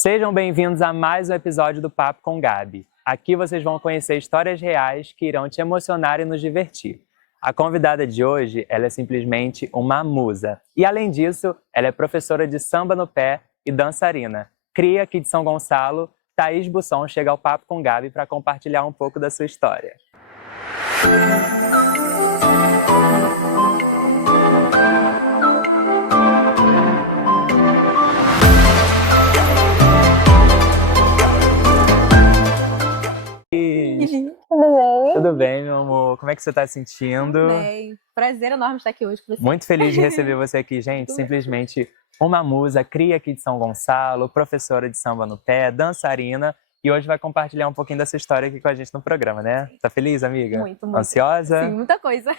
Sejam bem-vindos a mais um episódio do Papo com Gabi. Aqui vocês vão conhecer histórias reais que irão te emocionar e nos divertir. A convidada de hoje, ela é simplesmente uma musa. E além disso, ela é professora de samba no pé e dançarina. Cria aqui de São Gonçalo, Thaís Busson chega ao Papo com Gabi para compartilhar um pouco da sua história. Tudo bem, meu amor? Como é que você está se sentindo? Tudo bem. Prazer enorme estar aqui hoje com você. Muito feliz de receber você aqui, gente. Simplesmente uma musa, cria aqui de São Gonçalo, professora de samba no pé, dançarina. E hoje vai compartilhar um pouquinho dessa história aqui com a gente no programa, né? Tá feliz, amiga? Muito. Ansiosa? Sim, muita coisa.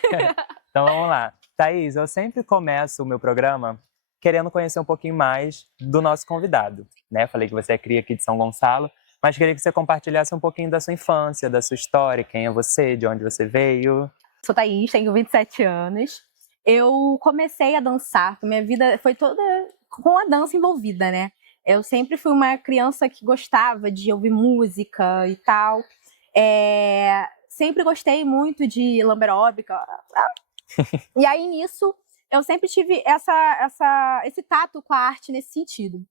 Então vamos lá. Thaís, eu sempre começo o meu programa querendo conhecer um pouquinho mais do nosso convidado, né? Falei que você é cria aqui de São Gonçalo, mas queria que você compartilhasse um pouquinho da sua infância, da sua história, quem é você, de onde você veio. Sou Thaís, tenho 27 anos. Eu comecei a dançar, minha vida foi toda com a dança envolvida, né? Eu sempre fui uma criança que gostava de ouvir música e tal. Sempre gostei muito de lamberóbica. E aí, nisso, eu sempre tive esse tato com a arte nesse sentido.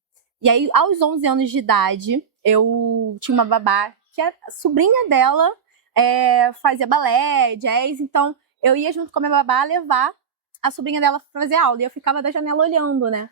E aí, aos 11 anos de idade, eu tinha uma babá que a sobrinha dela fazia balé, jazz. Então, eu ia junto com a minha babá levar a sobrinha dela pra fazer aula. E eu ficava da janela olhando, né?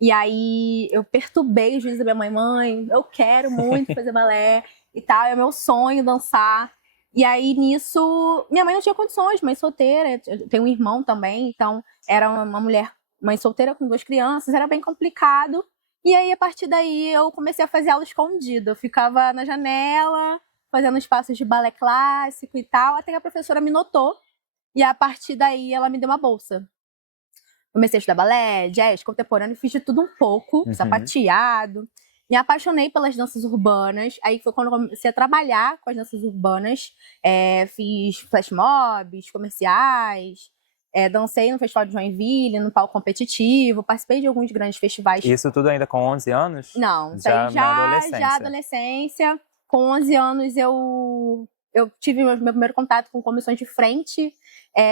E aí, eu perturbei os juízes da minha mãe. Eu quero muito fazer balé e tal. É meu sonho dançar. E aí, nisso, minha mãe não tinha condições, mãe solteira. Eu tenho um irmão também. Então, era uma mulher, mãe solteira com 2 crianças. Era bem complicado. E aí, a partir daí, eu comecei a fazer aula escondida. Eu ficava na janela, fazendo os passos de balé clássico e tal, até que a professora me notou. E a partir daí, ela me deu uma bolsa. Comecei a estudar balé, jazz, contemporâneo, fiz de tudo um pouco, sapateado. Me apaixonei pelas danças urbanas. Aí foi quando eu comecei a trabalhar com as danças urbanas. Fiz flash mobs, comerciais. Dancei no Festival de Joinville, no palco competitivo, participei de alguns grandes festivais. Isso tudo ainda com 11 anos? Não, isso aí já adolescência. Com 11 anos eu tive meu primeiro contato com comissões de frente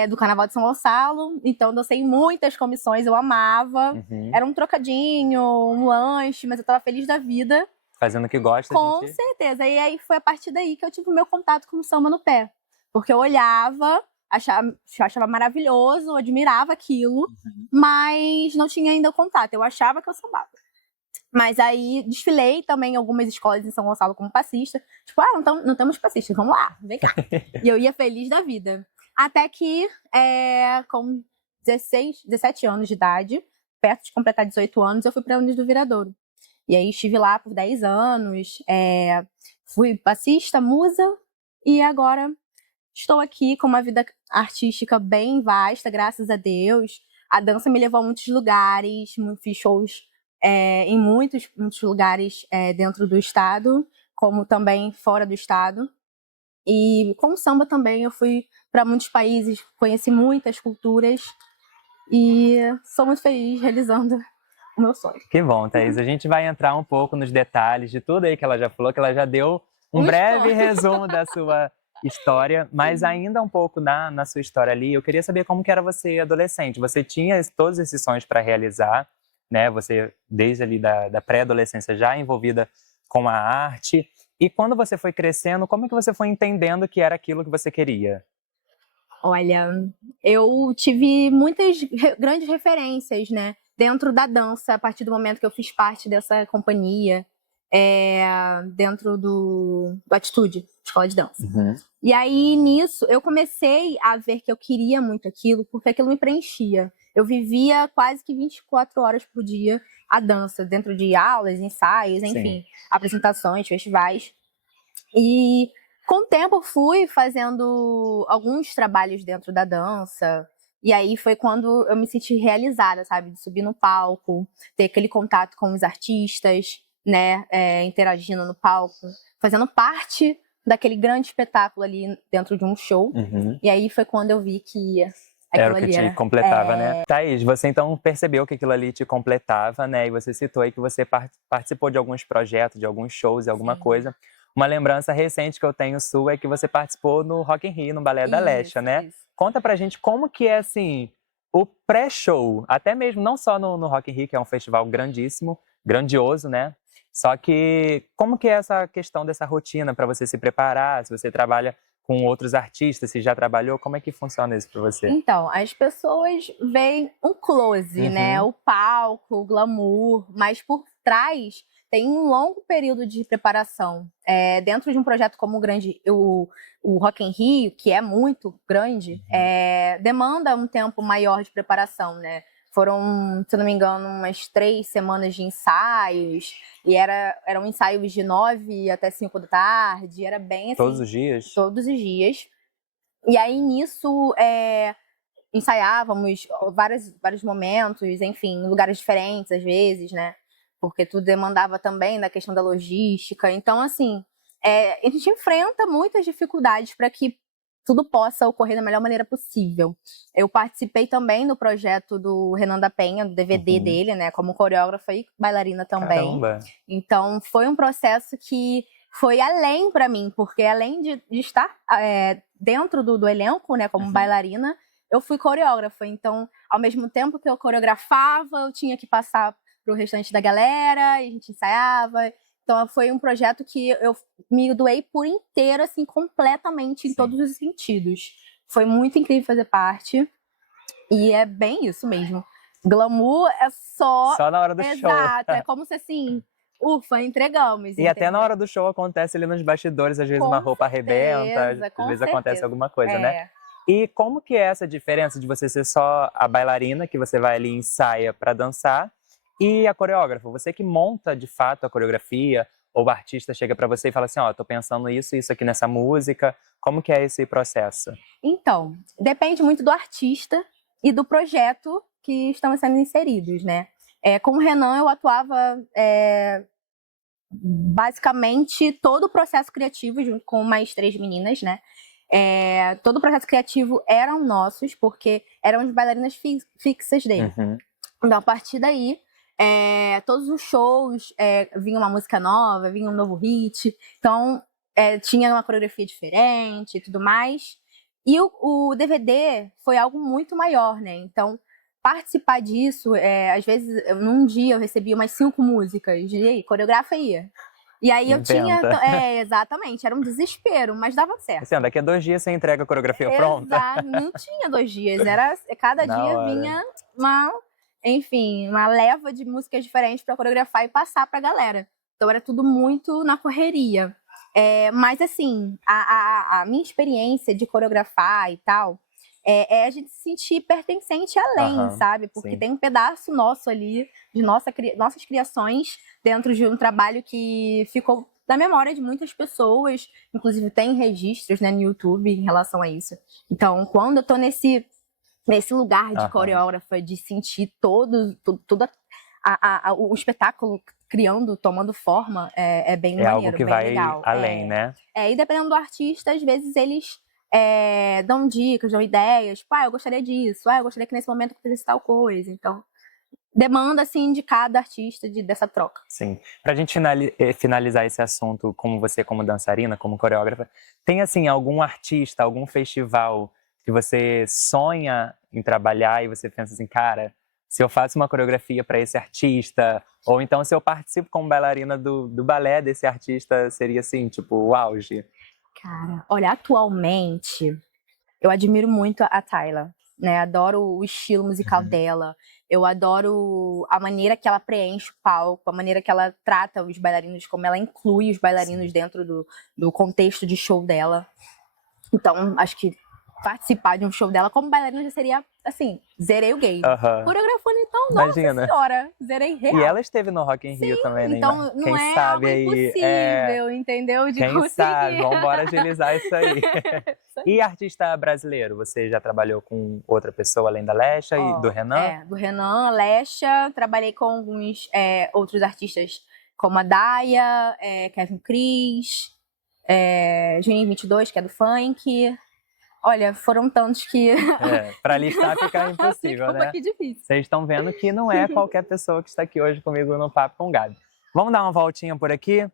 do Carnaval de São Gonçalo. Então dancei muitas comissões, eu amava. Era um trocadinho, um lanche, mas eu tava feliz da vida. Fazendo o que gosta, Com certeza. E aí foi a partir daí que eu tive o meu contato com o samba no pé. Porque eu olhava, achava maravilhoso, admirava aquilo, mas não tinha ainda o contato. Eu achava que eu sambava. Mas aí desfilei também em algumas escolas em São Gonçalo como passista. Tipo, não temos passistas, vamos lá, vem cá. E eu ia feliz da vida. Até que, com 17 anos de idade, perto de completar 18 anos, eu fui para a Unidos do Viradouro. E aí estive lá por 10 anos, fui passista, musa, e agora estou aqui com uma vida artística bem vasta, graças a Deus. A dança me levou a muitos lugares, fiz shows em muitos lugares dentro do estado, como também fora do estado. E com o samba também eu fui para muitos países, conheci muitas culturas e sou muito feliz realizando o meu sonho. Que bom, Thaís. A gente vai entrar um pouco nos detalhes de tudo aí que ela já falou, que ela já deu um breve resumo da sua história, mas ainda um pouco na sua história ali, eu queria saber como que era você adolescente. Você tinha todos esses sonhos para realizar, né? Você, desde ali da pré-adolescência, já envolvida com a arte. E quando você foi crescendo, como que você foi entendendo que era aquilo que você queria? Olha, eu tive muitas grandes referências, né? Dentro da dança, a partir do momento que eu fiz parte dessa companhia, dentro do Atitude, escola de dança. E aí, nisso, eu comecei a ver que eu queria muito aquilo, porque aquilo me preenchia. Eu vivia quase que 24 horas por dia a dança, dentro de aulas, ensaios, enfim, apresentações, festivais. E com o tempo eu fui fazendo alguns trabalhos dentro da dança. E aí foi quando eu me senti realizada, sabe? De subir no palco, ter aquele contato com os artistas, né? Interagindo no palco, fazendo parte daquele grande espetáculo ali dentro de um show. E aí foi quando eu vi que Era o que te completava, né? Thaís, você então percebeu que aquilo ali te completava, né? E você citou aí que você participou de alguns projetos, de alguns shows e alguma coisa. Uma lembrança recente que eu tenho sua é que você participou no Rock in Rio, no Balé da Lesha, né? Isso. Conta pra gente como que é, assim, o pré-show. Até mesmo, não só no Rock in Rio, que é um festival grandíssimo, grandioso, né? Só que como que é essa questão dessa rotina para você se preparar, se você trabalha com outros artistas, se já trabalhou, como é que funciona isso para você? Então, as pessoas veem um close, né? O palco, o glamour, mas por trás tem um longo período de preparação. Dentro de um projeto como o Rock in Rio, que é muito grande, demanda um tempo maior de preparação, né? Foram, se não me engano, umas 3 semanas de ensaios, e eram ensaios de 9 até 5 da tarde, era bem assim. Todos os dias? Todos os dias. E aí, nisso, ensaiávamos vários momentos, enfim, em lugares diferentes, às vezes, né? Porque tudo demandava também da questão da logística. Então, assim, a gente enfrenta muitas dificuldades para que tudo possa ocorrer da melhor maneira possível. Eu participei também no projeto do Renan da Penha, do DVD dele, né? Como coreógrafa e bailarina também. Caramba. Então, foi um processo que foi além para mim, porque além de estar dentro do elenco, né, como bailarina, eu fui coreógrafa. Então, ao mesmo tempo que eu coreografava, eu tinha que passar para o restante da galera, e a gente ensaiava. Então, foi um projeto que eu me doei por inteiro, assim, completamente, em todos os sentidos. Foi muito incrível fazer parte. E é bem isso mesmo. Glamour é só na hora do show. Exato, é como se assim, ufa, entregamos. E até na hora do show acontece ali nos bastidores, às vezes uma roupa arrebenta, às vezes acontece alguma coisa, né? E como que é essa diferença de você ser só a bailarina, que você vai ali e ensaia para dançar, e a coreógrafa? Você que monta de fato a coreografia, ou o artista chega para você e fala assim, ó, tô pensando isso aqui nessa música. Como que é esse processo? Então, depende muito do artista e do projeto que estão sendo inseridos, né? Com o Renan eu atuava basicamente todo o processo criativo junto com mais 3 meninas, né? Todo o processo criativo eram nossos, porque eram as bailarinas fixas dele. Então, a partir daí, todos os shows, vinha uma música nova, vinha um novo hit. Então, tinha uma coreografia diferente e tudo mais. E o DVD foi algo muito maior, né? Então, participar disso, às vezes, num dia eu recebia umas 5 músicas. E aí, coreografa aí. E aí eu tinha... exatamente, era um desespero, mas dava certo. Assim, daqui a 2 dias você entrega a coreografia pronta? Exato, não tinha 2 dias, cada dia vinha uma leva de músicas diferentes para coreografar e passar para a galera. Então era tudo muito na correria. Mas assim, a minha experiência de coreografar e tal, a gente se sentir pertencente além, sabe? Porque tem um pedaço nosso ali, de nossas criações, dentro de um trabalho que ficou na memória de muitas pessoas. Inclusive tem registros, né, no YouTube em relação a isso. Então, quando eu tô nesse lugar de coreógrafa, de sentir todo o espetáculo tomando forma, bem maneiro, algo que bem vai legal. além, né? E dependendo do artista, às vezes eles dão dicas, dão ideias. Tipo, eu gostaria disso. Eu gostaria que nesse momento acontecesse tal coisa. Então, demanda, assim, de cada artista dessa troca. Sim. Pra gente finalizar esse assunto, como você, como dançarina, como coreógrafa, tem, assim, algum artista, algum festival que você sonha em trabalhar e você pensa assim, cara, se eu faço uma coreografia para esse artista, ou então se eu participo como bailarina do balé desse artista, seria assim, tipo, o auge? Cara, olha, atualmente, eu admiro muito a Tyla, né? Adoro o estilo musical dela, eu adoro a maneira que ela preenche o palco, a maneira que ela trata os bailarinos, como ela inclui os bailarinos dentro do contexto de show dela. Então, acho que participar de um show dela como bailarina já seria, assim, zerei o game. Coreografando, então, Imagina. Nossa senhora, zerei real. E ela esteve no Rock in Rio também, né? Então não Quem é sabe algo impossível, entendeu? De Quem conseguir. sabe, vamos agilizar isso aí. E artista brasileiro, você já trabalhou com outra pessoa além da Lesha e do Renan? Do Renan, Lesha, trabalhei com alguns outros artistas, como a Daya, Kevin Cris, Juninho 22, que é do funk. Olha, foram tantos que Pra listar fica impossível, fica um né? pouquinho difícil. Vocês estão vendo que não é qualquer pessoa que está aqui hoje comigo no Papo com Gabi. Vamos dar uma voltinha por aqui?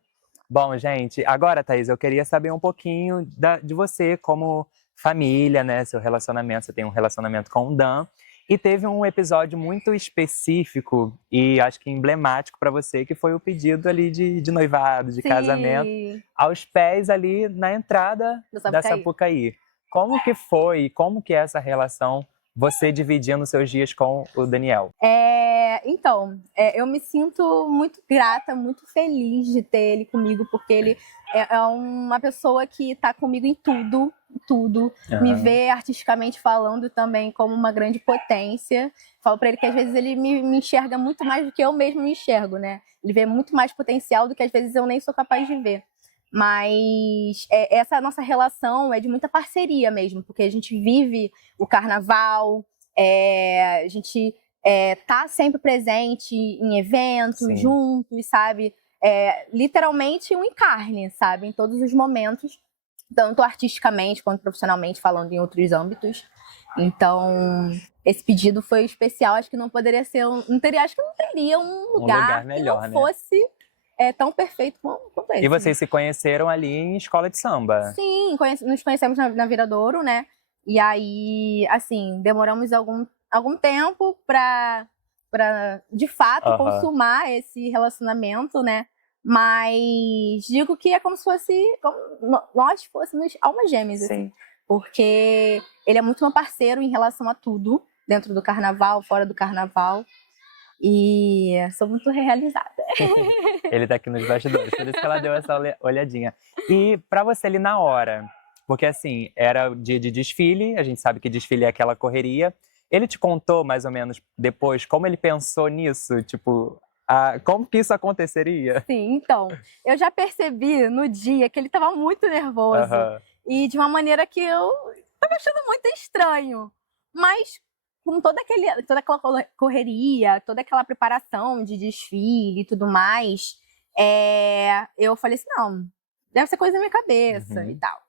Bom, gente, agora, Thaís, eu queria saber um pouquinho de você como família, né? Seu relacionamento, você tem um relacionamento com o Dan. E teve um episódio muito específico e acho que emblemático para você, que foi o pedido ali de noivado, de casamento, Sim, aos pés ali na entrada do da Sapucaí. Sapucaí. Como que foi, como que é essa relação, você dividindo seus dias com o Daniel? Então, eu me sinto muito grata, muito feliz de ter ele comigo, porque ele é uma pessoa que está comigo em tudo, tudo. Me vê artisticamente falando também como uma grande potência. Falo para ele que às vezes ele me enxerga muito mais do que eu mesmo me enxergo, né? Ele vê muito mais potencial do que às vezes eu nem sou capaz de ver. Mas essa nossa relação é de muita parceria mesmo, porque a gente vive o carnaval, a gente tá sempre presente em eventos, Sim. juntos, sabe? Literalmente um encarne, sabe? Em todos os momentos, tanto artisticamente quanto profissionalmente, falando em outros âmbitos. Então, esse pedido foi especial. Acho que não poderia ser acho que não teria um lugar melhor, que não fosse tão perfeito quanto esse. E vocês se conheceram ali em escola de samba? Sim, nos conhecemos na Viradouro, né? E aí, assim, demoramos algum tempo pra de fato consumar esse relacionamento, né? Mas digo que é como se nós fôssemos almas gêmeas, assim. Porque ele é muito meu parceiro em relação a tudo, dentro do carnaval, fora do carnaval. E sou muito realizada. Ele tá aqui nos bastidores, por isso que ela deu essa olhadinha. E pra você ali na hora, porque assim, era o dia de desfile, a gente sabe que desfile é aquela correria. Ele te contou mais ou menos depois como ele pensou nisso? Tipo, como que isso aconteceria? Sim, então, eu já percebi no dia que ele tava muito nervoso. E de uma maneira que eu tava achando muito estranho. Mas com toda aquela correria, toda aquela preparação de desfile e tudo mais, eu falei assim, não, deve ser coisa da minha cabeça e tal.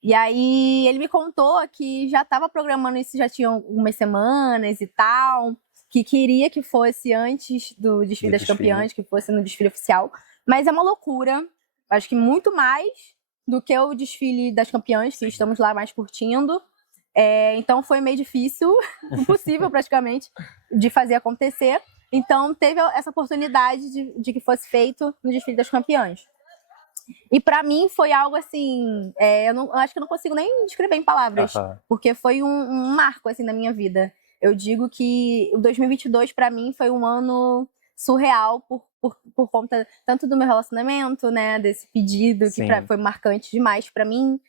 E aí ele me contou que já estava programando isso, já tinha algumas semanas e tal, que queria que fosse antes do desfile das campeãs, que fosse no desfile oficial. Mas é uma loucura, acho que muito mais do que o desfile das campeãs, que estamos lá mais curtindo. Então foi meio difícil, impossível praticamente, de fazer acontecer. Então teve essa oportunidade de que fosse feito no desfile das campeãs. E pra mim foi algo assim, eu acho que eu não consigo nem descrever em palavras, porque foi um marco assim na minha vida. Eu digo que o 2022 pra mim foi um ano surreal por conta tanto do meu relacionamento, né, desse pedido que foi marcante demais pra mim,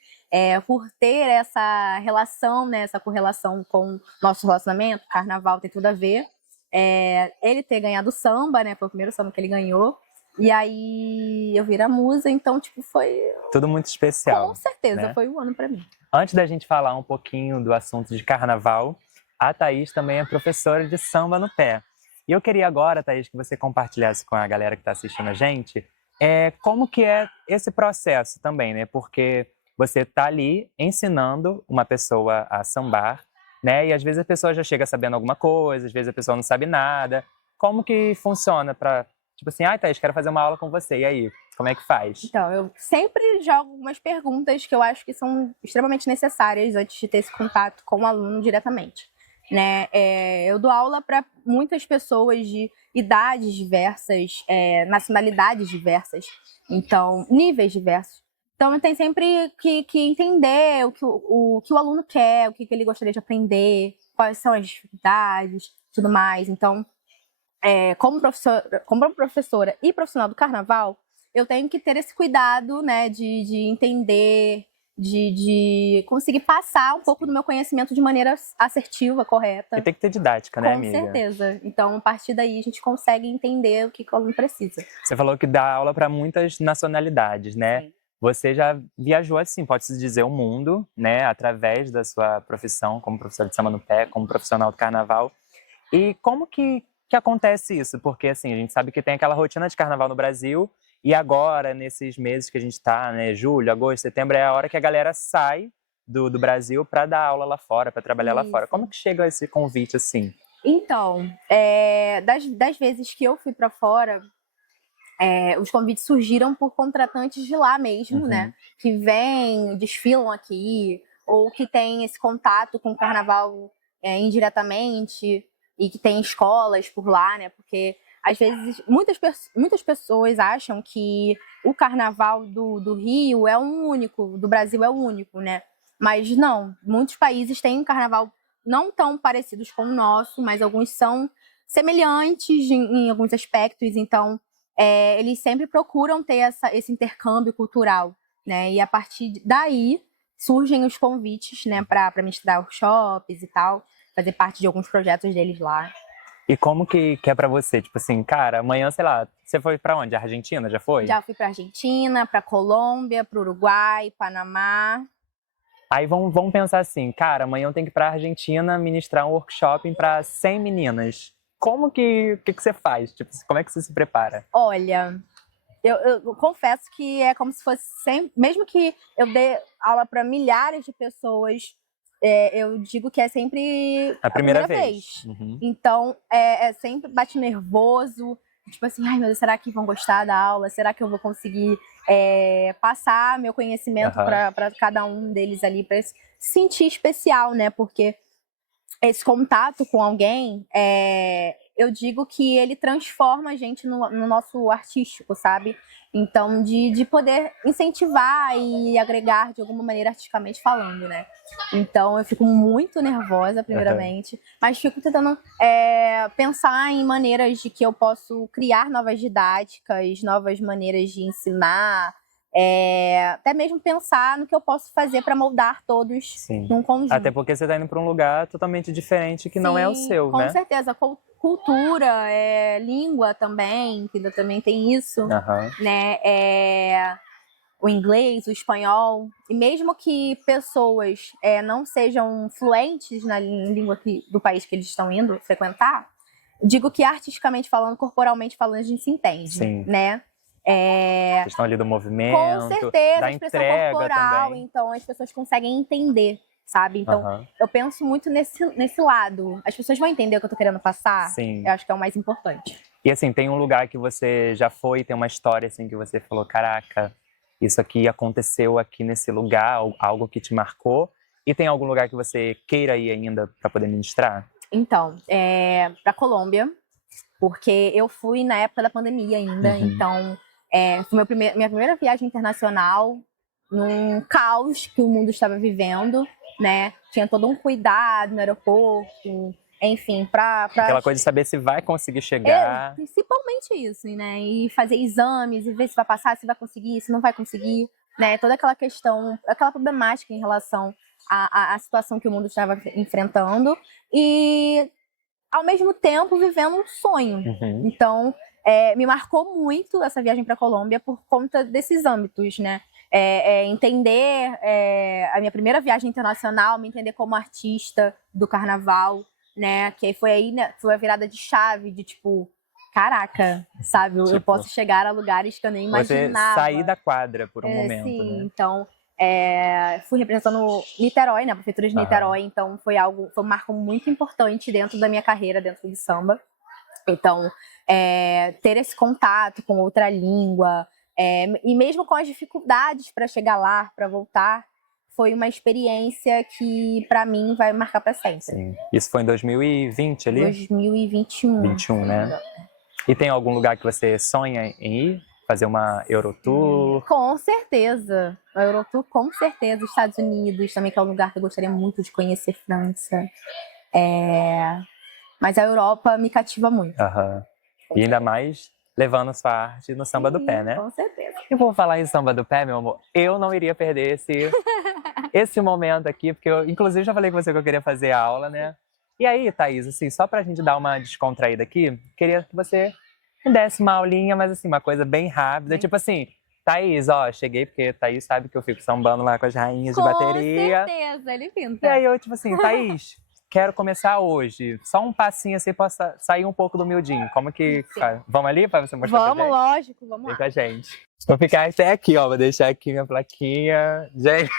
por ter essa relação, né, essa correlação com nosso relacionamento, carnaval tem tudo a ver. Ele ter ganhado o samba, né, foi o primeiro samba que ele ganhou. E aí eu viro a musa, então tipo foi tudo muito especial. Com certeza, né? Foi um ano pra mim. Antes da gente falar um pouquinho do assunto de carnaval, a Thaís também é professora de samba no pé. E eu queria agora, Thaís, que você compartilhasse com a galera que está assistindo a gente, como que é esse processo também, né? Porque você está ali ensinando uma pessoa a sambar, né? E às vezes a pessoa já chega sabendo alguma coisa, às vezes a pessoa não sabe nada. Como que funciona para tipo assim, Thaís, quero fazer uma aula com você, e aí? Como é que faz? Então, eu sempre jogo algumas perguntas que eu acho que são extremamente necessárias antes de ter esse contato com o aluno diretamente, né? Eu dou aula para muitas pessoas de idades diversas, nacionalidades diversas, então, níveis diversos. Então, tem sempre que entender o que o aluno quer, o que ele gostaria de aprender, quais são as dificuldades, tudo mais. Então, como professora e profissional do carnaval, eu tenho que ter esse cuidado, né, de entender, de conseguir passar um pouco do meu conhecimento de maneira assertiva, correta. E tem que ter didática, né, amiga? Com certeza. Então, a partir daí, a gente consegue entender o que o aluno precisa. Você falou que dá aula para muitas nacionalidades, né? Sim. Você já viajou, assim, pode-se dizer, o mundo, né, através da sua profissão como professora de samba no pé, como profissional do carnaval. E como que acontece isso? Porque, assim, a gente sabe que tem aquela rotina de carnaval no Brasil e agora, nesses meses que a gente tá, né, julho, agosto, setembro, é a hora que a galera sai do Brasil para dar aula lá fora, para trabalhar lá fora. Isso. Como que chega esse convite assim? Então, das vezes que eu fui para fora, os convites surgiram por contratantes de lá mesmo, né? Que vêm, desfilam aqui, ou que têm esse contato com o carnaval indiretamente, e que tem escolas por lá, né? Porque, às vezes, muitas pessoas acham que o carnaval do Rio é um único, do Brasil é o único, né? Mas não, muitos países têm um carnaval não tão parecidos com o nosso, mas alguns são semelhantes em alguns aspectos, então eles sempre procuram ter esse intercâmbio cultural, né? E a partir daí surgem os convites, né, para ministrar workshops e tal, fazer parte de alguns projetos deles lá. E como que é pra você? Tipo assim, cara, amanhã, sei lá, você foi pra onde? Argentina, já foi? Já fui pra Argentina, pra Colômbia, pro Uruguai, Panamá. Aí vamos pensar assim, cara, amanhã eu tenho que ir pra Argentina ministrar um workshop para 100 meninas. Como que você faz? Tipo, como é que você se prepara? Olha, eu confesso que é como se fosse sempre, mesmo que eu dê aula para milhares de pessoas, eu digo que é sempre A primeira vez. Então, sempre bate nervoso, tipo assim, ai meu Deus, será que vão gostar da aula? Será que eu vou conseguir passar meu conhecimento para cada um deles ali, para se sentir especial, né? Porque esse contato com alguém, eu digo que ele transforma a gente no nosso artístico, sabe? Então, de poder incentivar e agregar de alguma maneira artisticamente falando, né? Então, eu fico muito nervosa, primeiramente, mas fico tentando pensar em maneiras de que eu posso criar novas didáticas, novas maneiras de ensinar, até mesmo pensar no que eu posso fazer para moldar todos num conjunto. Até porque você está indo para um lugar totalmente diferente que não é o seu, com né? Com certeza. Cultura, língua também, que ainda também tem isso, né? O inglês, o espanhol. E mesmo que pessoas não sejam fluentes na língua do país que eles estão indo frequentar, digo que artisticamente falando, corporalmente falando, a gente se entende, né? A questão ali do movimento, com certeza, da a expressão entrega corporal, também. Então as pessoas conseguem entender, sabe? Então eu penso muito nesse lado. As pessoas vão entender o que eu tô querendo passar? Sim. Eu acho que é o mais importante. E assim, tem um lugar que você já foi, tem uma história assim que você falou, caraca, isso aqui aconteceu aqui nesse lugar, algo que te marcou. E tem algum lugar que você queira ir ainda para poder ministrar? Então, pra Colômbia, porque eu fui na época da pandemia ainda, então foi minha primeira viagem internacional, num caos que o mundo estava vivendo, né? Tinha todo um cuidado no aeroporto, enfim, aquela coisa de saber se vai conseguir chegar. Principalmente isso, né? E fazer exames, e ver se vai passar, se vai conseguir, se não vai conseguir, né? Toda aquela questão, aquela problemática em relação à situação que o mundo estava enfrentando. E, ao mesmo tempo, vivendo um sonho. Então, me marcou muito essa viagem para a Colômbia por conta desses âmbitos, né? Entender a minha primeira viagem internacional, me entender como artista do carnaval, né? Que foi aí, né, foi a virada de chave de tipo, caraca, sabe? Eu posso chegar a lugares que eu nem imaginava. Você sair da quadra por um momento, sim, né? Então, fui representando Niterói, né? A prefeitura de Niterói, então foi um marco muito importante dentro da minha carreira, dentro do samba. Então, ter esse contato com outra língua, e mesmo com as dificuldades para chegar lá, para voltar, foi uma experiência que, para mim, vai marcar para sempre. Sim. Isso foi em 2020 ali? 2021. 21, né? E tem algum lugar que você sonha em ir? Fazer uma Eurotour? Com certeza. A Eurotour, com certeza. Estados Unidos também, que é um lugar que eu gostaria muito de conhecer. França. Mas a Europa me cativa muito. E ainda mais levando sua arte no samba do pé, né? Com certeza. E vou falar em samba do pé, meu amor. Eu não iria perder esse momento aqui, porque eu, inclusive, já falei com você que eu queria fazer a aula, né? E aí, Thaís, assim, só pra gente dar uma descontraída aqui, queria que você me desse uma aulinha, mas assim, uma coisa bem rápida. Tipo assim, Thaís, ó, cheguei porque Thaís sabe que eu fico sambando lá com as rainhas de bateria. Com certeza, ele pinta. E aí eu, tipo assim, Thaís, quero começar hoje. Só um passinho assim, posso sair um pouco do miudinho. Como que faz? Vamos ali pra você mostrar pra gente? Vamos, lógico, vamos lá. Vem com a gente. Vou ficar até aqui, ó. Vou deixar aqui minha plaquinha. Gente,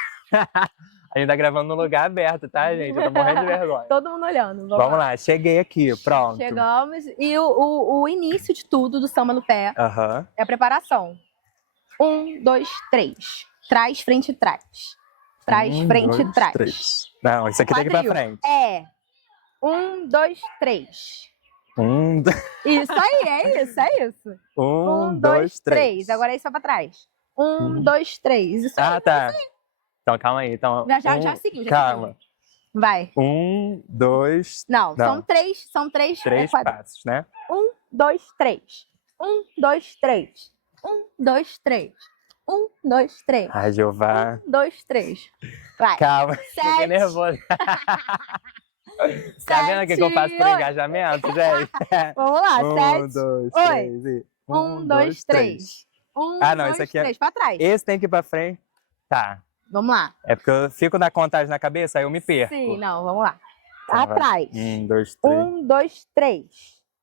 A gente tá gravando num lugar aberto, tá, gente? Eu tô morrendo de vergonha. Todo mundo olhando. Vamos lá, cheguei aqui, pronto. Chegamos. E o início de tudo do samba no pé Aham. é a preparação. 1, 2, 3. Trás, frente, trás. Trás, frente, dois, trás. três. Não, isso aqui tem que ir pra Quadril. frente. É. 1, 2, 3. Isso aí, é isso, é isso. 1, 2, 3. Agora isso vai pra trás. 1, 2, 3. Isso aí. Ah, tá. Então, calma aí. Então, Já seguiu, já calma. seguiu. Vai. 1, 2, Não, Não. são três 3 passos, né? 1, 2, 3. 1, 2, 3. 1, 2, 3. 1, 2, 3. Ai, Jeová. 1, 2, 3. Vai. Calma, fiquei 7. nervoso. Tá vendo o que eu faço por 8. engajamento, gente? Vamos lá, 1, 7. 2, Oi. 3 e... 1, 2, 3. 1, Ah, não, 2, esse aqui é- 3. Pra trás. Esse tem que ir pra frente. Tá. Vamos lá. É porque eu fico na contagem na cabeça, aí eu me perco. Sim, não, vamos lá. Então vai. Atrás. 1, 2, 3. 1, 2, 3.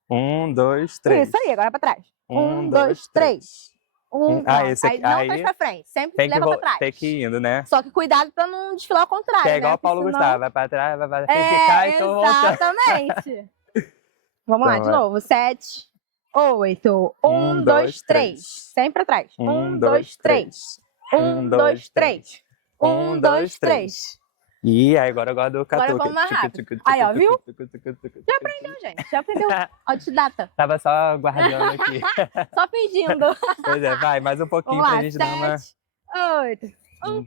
1, 2, 3. Isso aí, agora pra trás. 1, 2, 3. 1, Ah, esse aqui- Aí não aí traz pra frente, sempre Tem que, leva pra trás. tem que ir indo, né? Só que cuidado pra não desfilar ao contrário, Que é igual né? o Paulo Porque senão- Gustavo, vai pra trás, vai pra frente, ficar e tô voltando. Exatamente. Vamos lá, Então de vai. novo. 7, 8. 1, 2, 3. Sempre pra trás. 1, 2, 3. 1, 2, 3. 1, 2, 3. E aí agora eu gosto do Agora catuque. vamos mais rápido. Aí, ó, viu? Já aprendeu, gente. Já aprendeu. Autodidata. Tava só guardando aqui. Só fingindo. Pois é, vai, mais um pouquinho Vamos lá. pra gente dar uma... 7, 8. 1,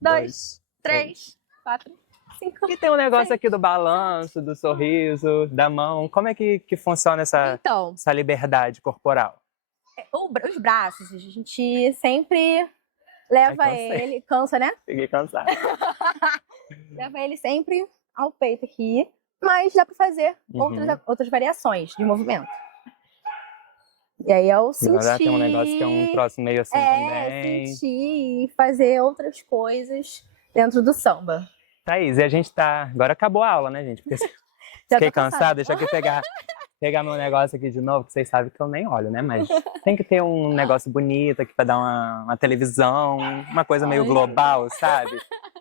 2, 3, 4, 5. E tem um negócio aqui do balanço, do sorriso, da mão. Como é que funciona Então, essa liberdade corporal? os braços, a gente sempre leva Ai, cansei. ele. Cansa, né? Fiquei cansado. Leva ele sempre ao peito aqui. Mas dá pra fazer Uhum. outras variações de movimento. E aí eu Agora senti. tem um negócio que é um troço meio assim também. sentir e fazer outras coisas dentro do samba. Thaís, e a gente tá... Agora acabou a aula, né, gente? Porque Já fiquei tô cansada. cansado, deixa eu pegar meu negócio aqui de novo, que vocês sabem que eu nem olho, né? Mas tem que ter um negócio bonito aqui pra dar uma televisão, uma coisa meio Ai. global, sabe?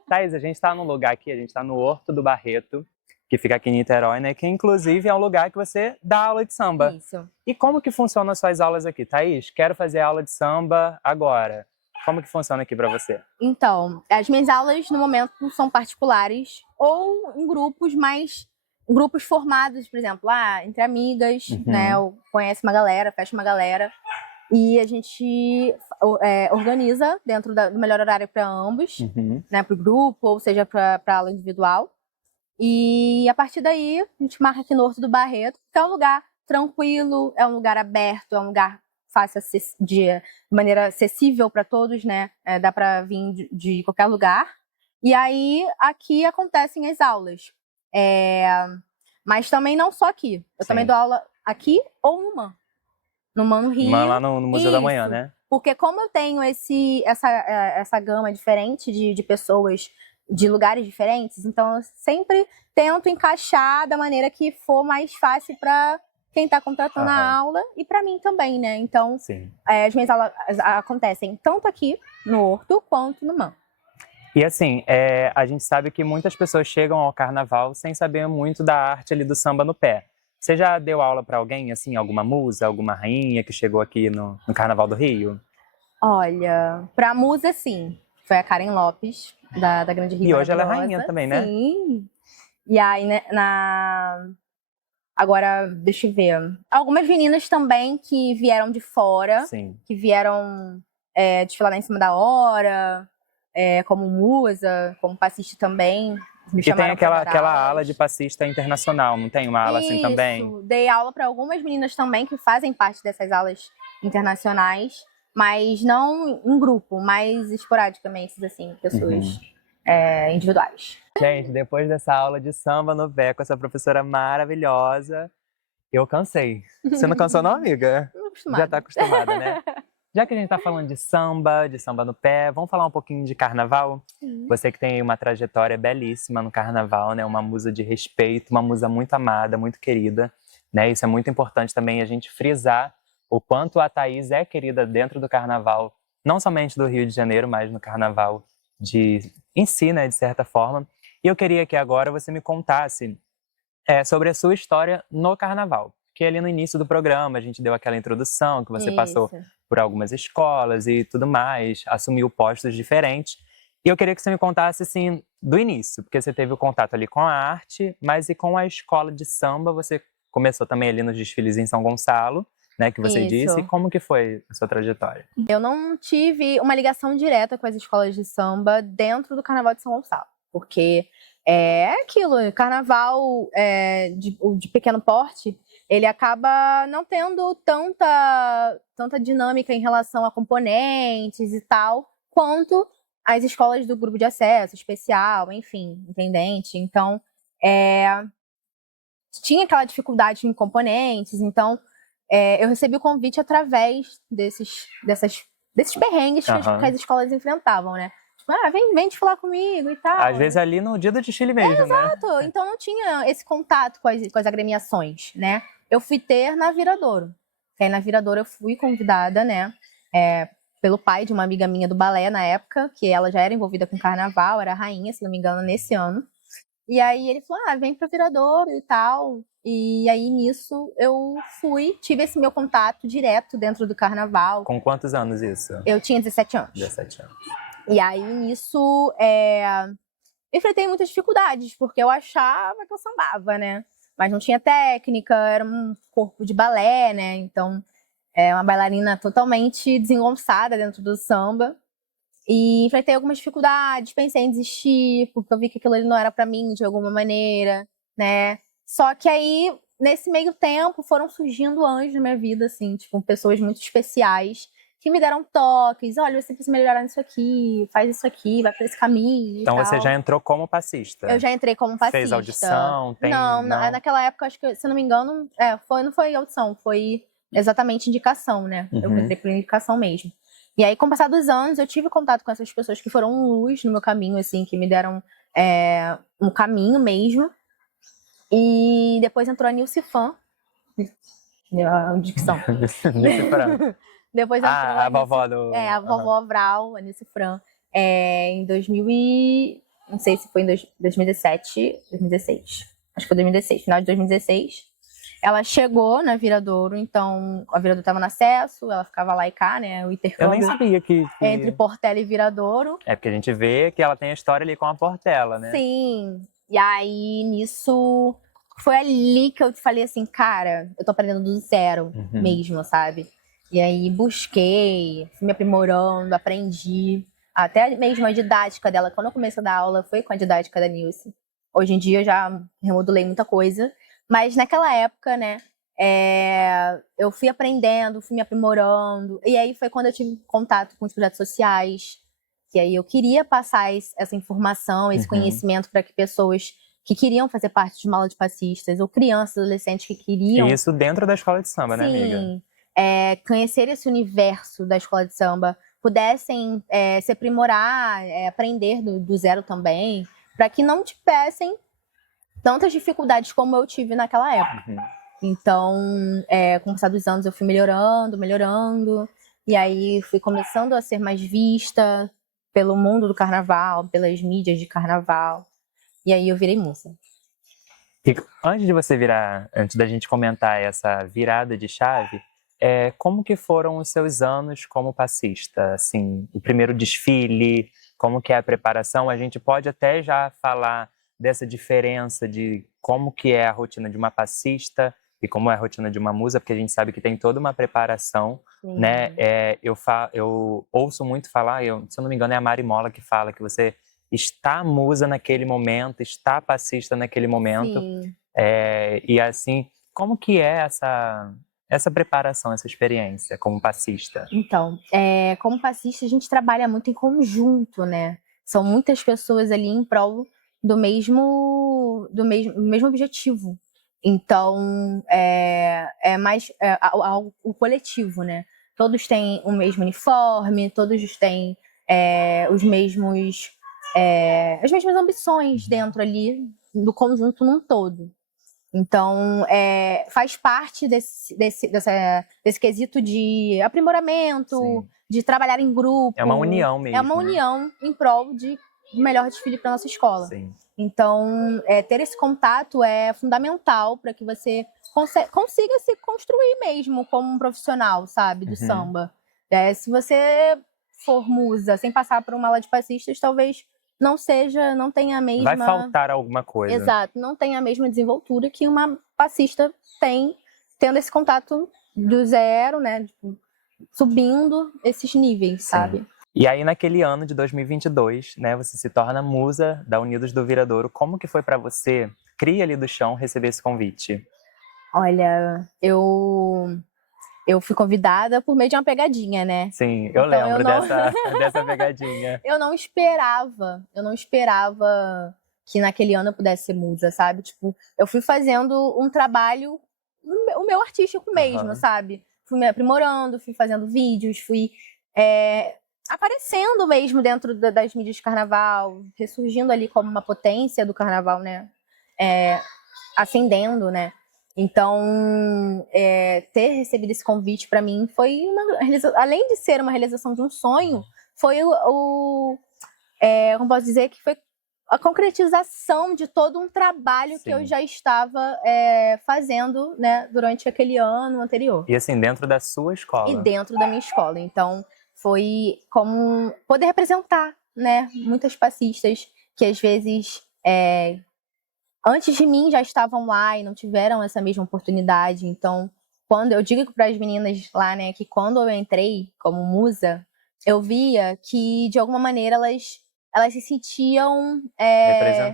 Thaís, a gente tá num lugar aqui, a gente tá no Horto do Barreto, que fica aqui em Niterói, né? Que inclusive é um lugar que você dá aula de samba. Isso. E como que funcionam as suas aulas aqui? Thaís, quero fazer aula de samba agora. Como que funciona aqui pra você? Então, as minhas aulas no momento são particulares ou em grupos formados, por exemplo, entre amigas, Uhum. né? Eu conheço uma galera, fecho uma galera. E a gente organiza dentro do melhor horário para ambos, Uhum. né? Para o grupo, ou seja, para aula individual. E a partir daí, a gente marca aqui no Horto do Barreto, que é um lugar tranquilo, é um lugar aberto, é um lugar fácil de maneira acessível para todos, né? Dá para vir de qualquer lugar. E aí, aqui acontecem as aulas. Mas também não só aqui. Eu Sim. também dou aula aqui ou no MAN. No MAN no Rio. Lá no Museu da Isso. Manhã, né? Porque como eu tenho essa gama diferente de pessoas de lugares diferentes, então eu sempre tento encaixar da maneira que for mais fácil para quem está contratando a Aham. aula e para mim também, né? Então, Sim. as minhas aulas acontecem tanto aqui no Horto quanto no MAN. E assim, a gente sabe que muitas pessoas chegam ao carnaval sem saber muito da arte ali do samba no pé. Você já deu aula para alguém, assim, alguma musa, alguma rainha que chegou aqui no Carnaval do Rio? Olha, pra musa, sim. Foi a Karen Lopes, da Grande Rio. E hoje ela é maravilhosa. rainha também, né? Sim. E aí, né, agora, deixa eu ver. Algumas meninas também que vieram de fora, Sim. que vieram desfilar lá em cima da hora, como musa, como passista também. Me E tem chamaram pra dar aquela ala aulas. de passista internacional, não tem uma ala assim também? Isso, dei aula para algumas meninas também que fazem parte dessas aulas internacionais, mas não em grupo, mas esporadicamente, assim, pessoas individuais. Gente, depois dessa aula de samba no pé com essa professora maravilhosa, eu cansei. Você não cansou não, amiga? Não acostumada. Já tá acostumada, né? Já que a gente tá falando de samba no pé, vamos falar um pouquinho de carnaval? Sim. Você que tem uma trajetória belíssima no carnaval, né? Uma musa de respeito, uma musa muito amada, muito querida, né? Isso é muito importante também a gente frisar o quanto a Thaís é querida dentro do carnaval, não somente do Rio de Janeiro, mas no carnaval em si, né, de certa forma. E eu queria que agora você me contasse sobre a sua história no carnaval. Porque ali no início do programa a gente deu aquela introdução que você passou Isso. por algumas escolas e tudo mais, assumiu postos diferentes. E eu queria que você me contasse, assim, do início, porque você teve o contato ali com a arte, mas e com a escola de samba, você começou também ali nos desfiles em São Gonçalo, né, que você disse. E Isso. como que foi a sua trajetória? Eu não tive uma ligação direta com as escolas de samba dentro do Carnaval de São Gonçalo, porque é aquilo, carnaval de pequeno porte, ele acaba não tendo tanta dinâmica em relação a componentes e tal, quanto as escolas do grupo de acesso, especial, enfim, intendente. Então, tinha aquela dificuldade em componentes, então eu recebi o convite através desses perrengues que Aham. as escolas enfrentavam, né? Tipo, vem te falar comigo e tal. Às vezes ali no dia do desfile mesmo, né? Exato, então não tinha esse contato com as agremiações, né? Eu fui ter na Viradouro. E aí na Viradouro eu fui convidada, né? Pelo pai de uma amiga minha do balé na época, que ela já era envolvida com carnaval, era rainha, se não me engano, nesse ano. E aí ele falou, vem pra Viradouro e tal. E aí nisso eu tive esse meu contato direto dentro do carnaval. Com quantos anos isso? Eu tinha 17 anos. 17 anos. E aí nisso enfrentei muitas dificuldades, porque eu achava que eu sambava, né? Mas não tinha técnica, era um corpo de balé, né? Então, uma bailarina totalmente desengonçada dentro do samba. E enfrentei algumas dificuldades, pensei em desistir, porque eu vi que aquilo ali não era pra mim de alguma maneira, né? Só que aí, nesse meio tempo, foram surgindo anjos na minha vida, assim, tipo, pessoas muito especiais que me deram toques. Olha, você precisa melhorar nisso aqui, faz isso aqui, vai pra esse caminho. Então e você tal. já entrou como passista? Eu já entrei como passista. Fez audição? Não, naquela época, acho que, se eu não me engano, não foi audição, foi exatamente indicação, né? Eu entrei por indicação mesmo. E aí, com o passar dos anos, eu tive contato com essas pessoas que foram luz no meu caminho, assim, que me deram um caminho mesmo. E depois entrou a Nilce Fan, a dicção. Nilce Fran. Depois entrou a vovó do... a vovó Vral, a Nilce Fran, em 2000 não sei se foi em 2017, 2016. Acho que foi 2016, final de 2016. Ela chegou na Viradouro, então a Viradouro estava no acesso, ela ficava lá e cá, né? O intercâmbio. Eu nem sabia que... Entre Portela e Viradouro. É porque a gente vê que ela tem a história ali com a Portela, né? Sim. E aí, nisso, foi ali que eu te falei assim, cara, eu tô aprendendo do zero mesmo, sabe? E aí busquei, fui me aprimorando, aprendi. Até mesmo a didática dela, quando eu comecei a dar aula, foi com a didática da Nilce. Hoje em dia eu já remodulei muita coisa. Mas naquela época, né, eu fui aprendendo, fui me aprimorando. E aí foi quando eu tive contato com os projetos sociais. Que aí eu queria passar essa informação, esse conhecimento para que pessoas que queriam fazer parte de uma aula de passistas, ou crianças, adolescentes que queriam... E isso dentro da escola de samba, né, amiga? Sim, conhecer esse universo da escola de samba, pudessem se aprimorar, aprender do zero também, para que não tivessem tantas dificuldades como eu tive naquela época. Então, com o passar dos anos, eu fui melhorando, e aí fui começando a ser mais vista pelo mundo do carnaval, pelas mídias de carnaval, e aí eu virei musa. E antes da gente comentar essa virada de chave, como que foram os seus anos como passista? Assim, o primeiro desfile, como que é a preparação? A gente pode até já falar dessa diferença de como que é a rotina de uma passista e como é a rotina de uma musa, porque a gente sabe que tem toda uma preparação, né? Eu ouço muito falar, se eu não me engano é a Mari Mola que fala que você está musa naquele momento, está passista naquele momento. Sim. E assim, como que é essa preparação, essa experiência como passista? Então, como passista a gente trabalha muito em conjunto, né? São muitas pessoas ali em prol do mesmo objetivo. Então, mais o coletivo, né? Todos têm o mesmo uniforme, todos têm as mesmas ambições dentro ali do conjunto num todo. Então, faz parte desse quesito de aprimoramento, Sim. de trabalhar em grupo. É uma união mesmo. É uma união em prol de melhor desfile para nossa escola. Sim. Então, ter esse contato é fundamental para que você consiga se construir mesmo como um profissional, sabe, do samba. Se você for musa sem passar por uma aula de passistas, talvez não tenha a mesma... Vai faltar alguma coisa. Exato, não tem a mesma desenvoltura que uma passista tem, tendo esse contato do zero, né, tipo, subindo esses níveis, Sim. sabe? E aí, naquele ano de 2022, né, você se torna musa da Unidos do Viradouro. Como que foi para você, cria ali do chão, receber esse convite? Olha, eu fui convidada por meio de uma pegadinha, né? Sim, eu Então, lembro dessa pegadinha. Eu não esperava que naquele ano eu pudesse ser musa, sabe? Tipo, eu fui fazendo um trabalho, o meu artístico mesmo, sabe? Fui me aprimorando, fui fazendo vídeos, fui aparecendo mesmo dentro das mídias de carnaval, ressurgindo ali como uma potência do carnaval, né? Ascendendo, né? Então, ter recebido esse convite para mim foi além de ser uma realização de um sonho, foi como posso dizer, que foi a concretização de todo um trabalho que eu já estava fazendo, né, durante aquele ano anterior. E assim, dentro da sua escola? E dentro da minha escola. Então, foi como poder representar, né, muitas passistas que às vezes antes de mim já estavam lá e não tiveram essa mesma oportunidade. Então, quando eu digo para as meninas lá, né, que quando eu entrei como musa, eu via que de alguma maneira elas se sentiam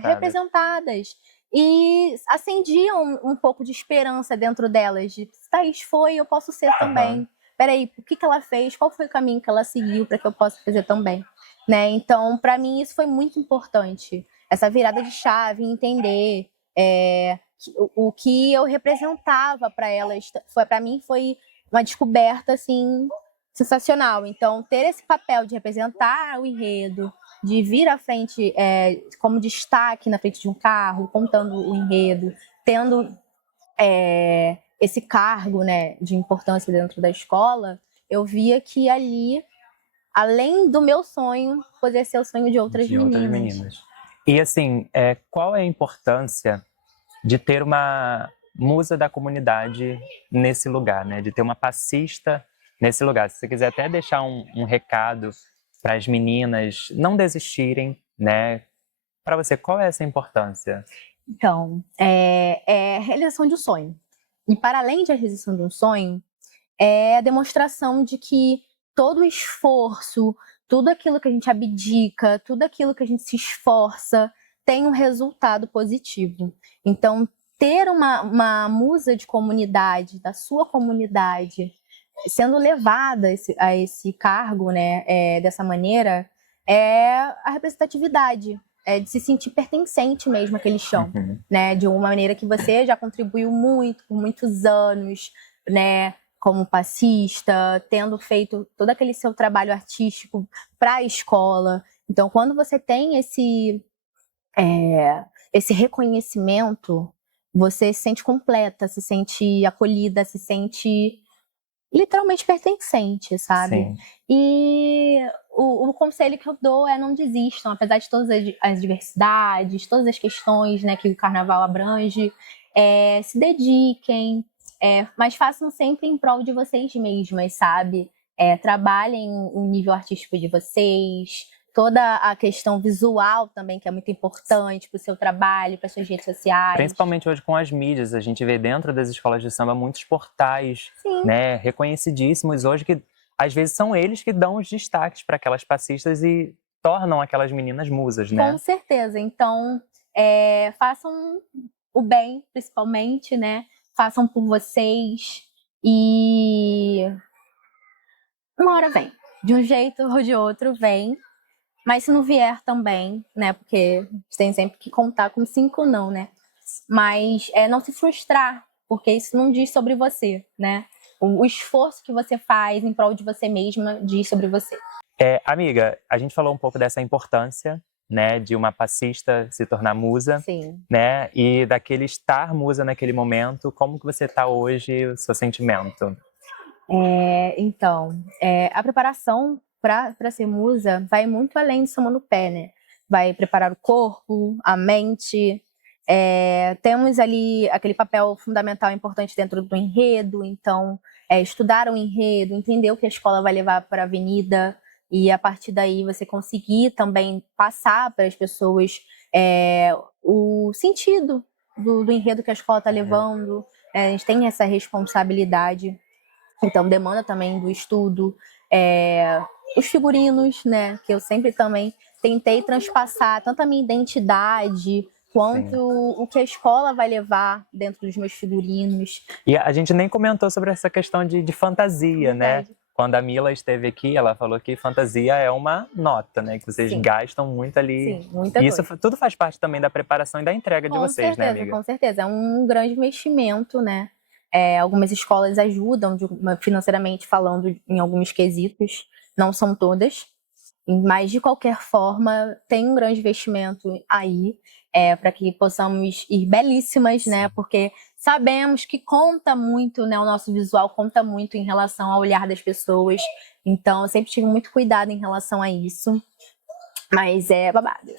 representadas e acendiam um pouco de esperança dentro delas, de se Thaís foi, eu posso ser também. Peraí, o que ela fez? Qual foi o caminho que ela seguiu para que eu possa fazer também? Né? Então, para mim, isso foi muito importante. Essa virada de chave, entender o que eu representava para elas. Para mim, foi uma descoberta, assim, sensacional. Então, ter esse papel de representar o enredo, de vir à frente como destaque na frente de um carro, contando o enredo, tendo esse cargo, né, de importância dentro da escola, eu via que ali, além do meu sonho, poderia ser o sonho de outras meninas. E assim, qual é a importância de ter uma musa da comunidade nesse lugar, né? De ter uma passista nesse lugar. Se você quiser até deixar um recado para as meninas não desistirem, né? Para você, qual é essa importância? Então, é a realização de um sonho. E para além de a realização de um sonho, é a demonstração de que todo o esforço, tudo aquilo que a gente abdica, tudo aquilo que a gente se esforça, tem um resultado positivo. Então, ter uma musa de comunidade, da sua comunidade, sendo levada a esse cargo, né, dessa maneira, é a representatividade, de se sentir pertencente mesmo àquele chão, né, de uma maneira que você já contribuiu muito, por muitos anos, né, como passista, tendo feito todo aquele seu trabalho artístico para a escola. Então, quando você tem esse reconhecimento, você se sente completa, se sente acolhida, se sente literalmente pertencente, sabe? Sim. E o conselho que eu dou é não desistam, apesar de todas as diversidades, todas as questões, né, que o carnaval abrange, se dediquem, mas façam sempre em prol de vocês mesmas, sabe? Trabalhem o nível artístico de vocês, toda a questão visual também, que é muito importante para o seu trabalho, para suas redes sociais. Principalmente hoje com as mídias, a gente vê dentro das escolas de samba muitos portais, né, reconhecidíssimos hoje, que às vezes são eles que dão os destaques para aquelas passistas e tornam aquelas meninas musas, né? Com certeza. Então, façam o bem, principalmente, né? Façam por vocês e uma hora vem. De um jeito ou de outro vem. Mas se não vier também, né? Porque a gente tem sempre que contar com 5 não, né? Mas não se frustrar, porque isso não diz sobre você, né? O esforço que você faz em prol de você mesma diz sobre você. Amiga, a gente falou um pouco dessa importância, né, de uma passista se tornar musa, Sim. né, e daquele estar musa naquele momento, como que você está hoje, o seu sentimento? Então, a preparação para ser musa vai muito além de samba no pé, né? Vai preparar o corpo, a mente. Temos ali aquele papel fundamental importante dentro do enredo, então estudar o enredo, entender o que a escola vai levar para a avenida e a partir daí você conseguir também passar para as pessoas o sentido do enredo que a escola está levando. A gente tem essa responsabilidade. Então, demanda também do estudo, os figurinos, né? Que eu sempre também tentei transpassar tanto a minha identidade quanto o que a escola vai levar dentro dos meus figurinos. E a gente nem comentou sobre essa questão de fantasia, né? Verdade. Quando a Mila esteve aqui, ela falou que fantasia é uma nota, né? Que vocês Sim. gastam muito ali. Sim, muita E isso coisa. tudo faz parte também da preparação e da entrega de Com vocês, né, certeza, amiga? com certeza. É um grande investimento, né? Algumas escolas ajudam financeiramente falando em alguns quesitos, não são todas, mas de qualquer forma tem um grande investimento aí para que possamos ir belíssimas, né? Porque sabemos que conta muito, né? O nosso visual conta muito em relação ao olhar das pessoas, então eu sempre tive muito cuidado em relação a isso. Mas é babado.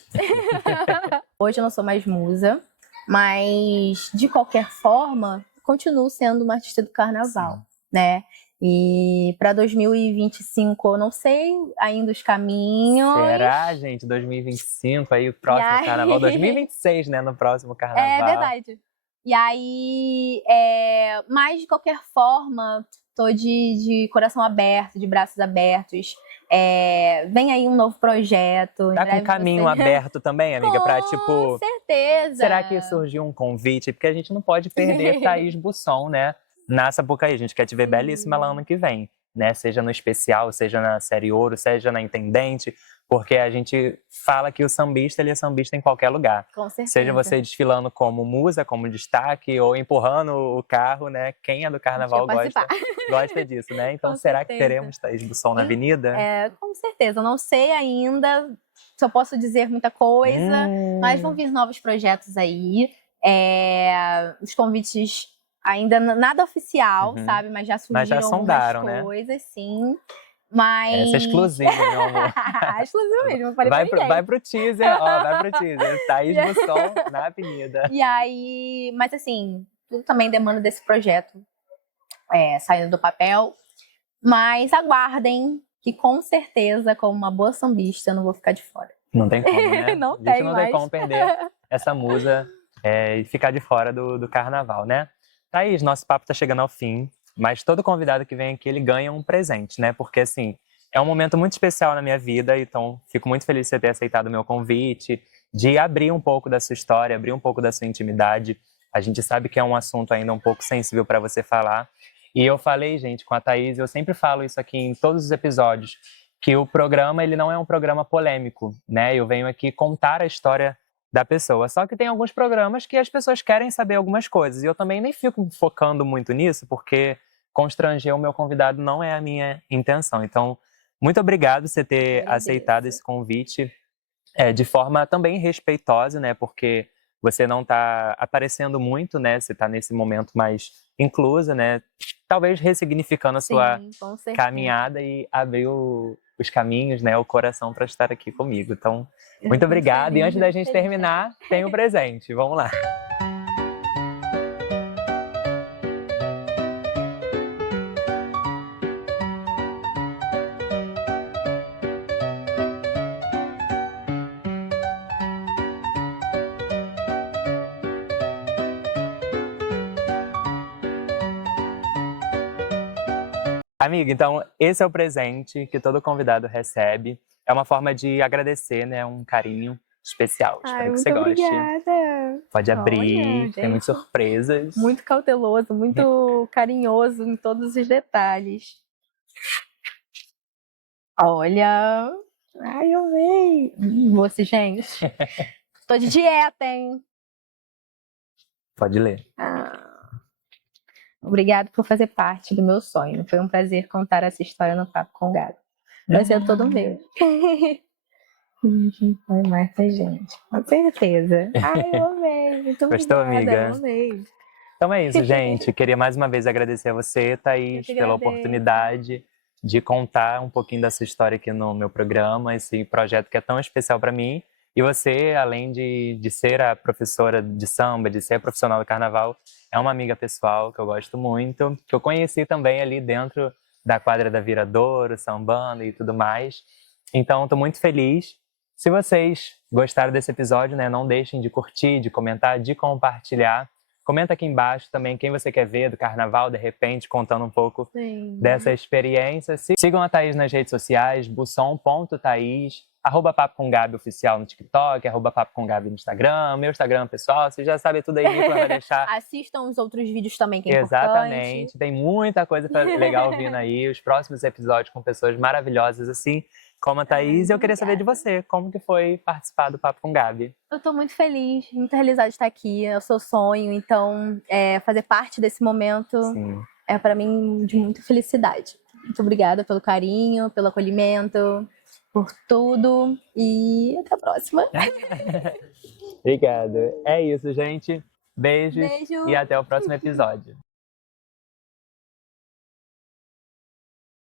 Hoje eu não sou mais musa, mas de qualquer forma, continuo sendo uma artista do carnaval, né? E para 2025 eu não sei ainda os caminhos. Será, gente? 2025, aí o próximo aí... carnaval. 2026, né? No próximo carnaval. É verdade. E aí, mas de qualquer forma, tô de coração aberto, de braços abertos. Vem aí um novo projeto. Tá com o caminho aberto também, amiga? Com pra, tipo, certeza. será que surgiu um convite? Porque a gente não pode perder Thaís Busson, né? Na Sapucaí. A gente quer te ver belíssima lá ano que vem, né? Seja no especial, seja na série Ouro, seja na Intendente. Porque a gente fala que o sambista, ele é sambista em qualquer lugar. Com certeza. Seja você desfilando como musa, como destaque, ou empurrando o carro, né? Quem é do carnaval gosta disso, né? Então, será que teremos Thaís Busson na avenida? Com certeza. Eu não sei ainda se eu posso dizer muita coisa, mas vão vir novos projetos aí. Os convites ainda nada oficial, sabe? Mas já surgiram já sondaram, algumas coisas, né? Sim. Mas... Essa é exclusiva, meu amor. Exclusiva mesmo, não falei pra ninguém. Vai pro teaser, vai pro teaser. Thaís Busson na avenida. E aí, mas assim, tudo também demanda desse projeto saindo do papel. Mas aguardem que com certeza, como uma boa sambista, eu não vou ficar de fora. Não tem como, né? Não tem como perder essa musa e ficar de fora do carnaval, né? Thaís, nosso papo tá chegando ao fim. Mas todo convidado que vem aqui, ele ganha um presente, né? Porque, assim, é um momento muito especial na minha vida. Então, fico muito feliz de você ter aceitado o meu convite, de abrir um pouco da sua história, abrir um pouco da sua intimidade. A gente sabe que é um assunto ainda um pouco sensível para você falar. E eu falei, gente, com a Thaís, eu sempre falo isso aqui em todos os episódios, que o programa, ele não é um programa polêmico, né? Eu venho aqui contar a história da pessoa. Só que tem alguns programas que as pessoas querem saber algumas coisas. E eu também nem fico focando muito nisso, porque constranger o meu convidado não é a minha intenção. Então, muito obrigado por você ter aceitado esse convite de forma também respeitosa, né? Porque você não está aparecendo muito, né? Você está nesse momento mais inclusa, né? Talvez ressignificando a sua caminhada e abrir os caminhos, né? O coração para estar aqui comigo. Então, muito obrigado. E antes da gente terminar, tem um presente. Vamos lá. Amiga, então esse é o presente que todo convidado recebe. É uma forma de agradecer, né? Um carinho especial. Espero que você goste. Obrigada. Pode abrir, Olha, tem muitas surpresas. Muito cauteloso, muito carinhoso em todos os detalhes. Olha, ai, eu amei. Você, gente. Tô de dieta, hein? Pode ler. Obrigada por fazer parte do meu sonho. Foi um prazer contar essa história no Papo com Gato. Vai ser todo meu. Foi Marta, gente. Com certeza. Ai, eu amei. Muito Gostou, obrigada. amiga? Eu amei. Então é isso, gente. Queria mais uma vez agradecer a você, Thaís, Eu que pela agradeço. oportunidade de contar um pouquinho dessa história aqui no meu programa, esse projeto que é tão especial para mim. E você, além de ser a professora de samba, de ser a profissional do carnaval, é uma amiga pessoal que eu gosto muito, que eu conheci também ali dentro da quadra da Viradouro, sambando e tudo mais. Então, estou muito feliz. Se vocês gostaram desse episódio, né, não deixem de curtir, de comentar, de compartilhar. Comenta aqui embaixo também quem você quer ver do carnaval, de repente, contando um pouco Sim. dessa experiência. Sigam a Thaís nas redes sociais, busson.thaís, @papo com Gabi oficial no TikTok, @papo com Gabi no Instagram, meu Instagram pessoal, vocês já sabem tudo aí, Nicolas vai deixar. Assistam os outros vídeos também, que é Exatamente, importante. tem muita coisa legal vindo aí, os próximos episódios com pessoas maravilhosas assim, como a Thaís. E eu queria saber de você, como que foi participar do Papo com Gabi? Eu tô muito feliz, muito realizada de estar aqui. É o seu sonho, então fazer parte desse momento Sim. é para mim de muita felicidade. Muito obrigada pelo carinho, pelo acolhimento, por tudo e até a próxima. Obrigado. É isso, gente. Beijos Beijo. e até o próximo episódio.